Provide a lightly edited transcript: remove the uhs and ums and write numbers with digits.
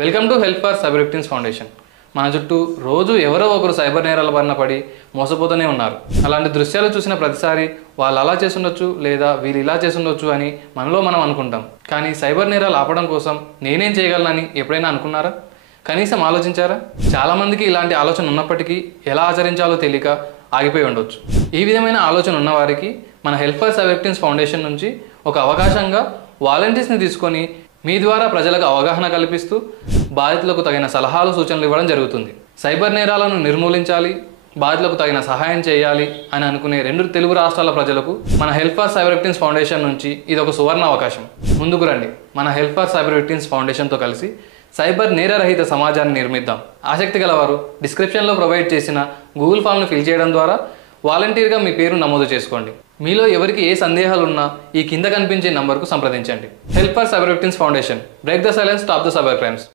Welcome to help for cyber victims foundation. మన చుట్టూ రోజు ఎవరో ఒకరు సైబర్ నేరాల బారిన పడి మోసపోతూనే ఉన్నారు. అలాంటి దృశ్యాలు చూసిన ప్రతిసారి వాళ్ళు అలా చేసుండొచ్చు లేదా వీళ్ళు ఇలా చేసుండొచ్చు అని మనలో మనం అనుకుంటాం. కానీ సైబర్ నేరాలు ఆపడం కోసం నేనేం చేయగలనని ఎప్పుడైనా అనుకున్నారా? కనీసం ఆలోచించారా? చాలామందికి ఇలాంటి ఆలోచన ఉన్నప్పటికీ ఎలా ఆచరించాలో తెలియక ఆగిపోయి ఉండొచ్చు. ఈ విధమైన ఆలోచన ఉన్నవారికి మన help for cyber victims foundation నుంచి ఒక అవకాశంగా వాలంటీర్స్ని తీసుకొని మీ ద్వారా ప్రజలకు అవగాహన కల్పిస్తూ బాధితులకు తగిన సలహాలు సూచనలు ఇవ్వడం జరుగుతుంది. సైబర్ నేరాలను నిర్మూలించాలి, బాధితులకు తగిన సహాయం చేయాలి అని అనుకునే 2 తెలుగు రాష్ట్రాల ప్రజలకు మన help for cyber victims foundation నుంచి ఇది ఒక సువర్ణ అవకాశం. ముందుకు రండి, మన హెల్ప్ ఫర్ సైబర్ విక్టిమ్స్ ఫౌండేషన్తో కలిసి సైబర్ నేరరహిత సమాజాన్ని నిర్మిద్దాం. ఆసక్తి గలవారు డిస్క్రిప్షన్లో ప్రొవైడ్ చేసిన గూగుల్ ఫామ్ను ఫిల్ చేయడం ద్వారా వాలంటీర్గా మీ పేరు నమోదు చేసుకోండి. మీలో ఎవరికి ఏ సందేహాలు ఉన్నా ఈ కింద కనిపించే నంబర్కు సంప్రదించండి. Help for cyber victims foundation. Break the silence, stop the cyber crimes.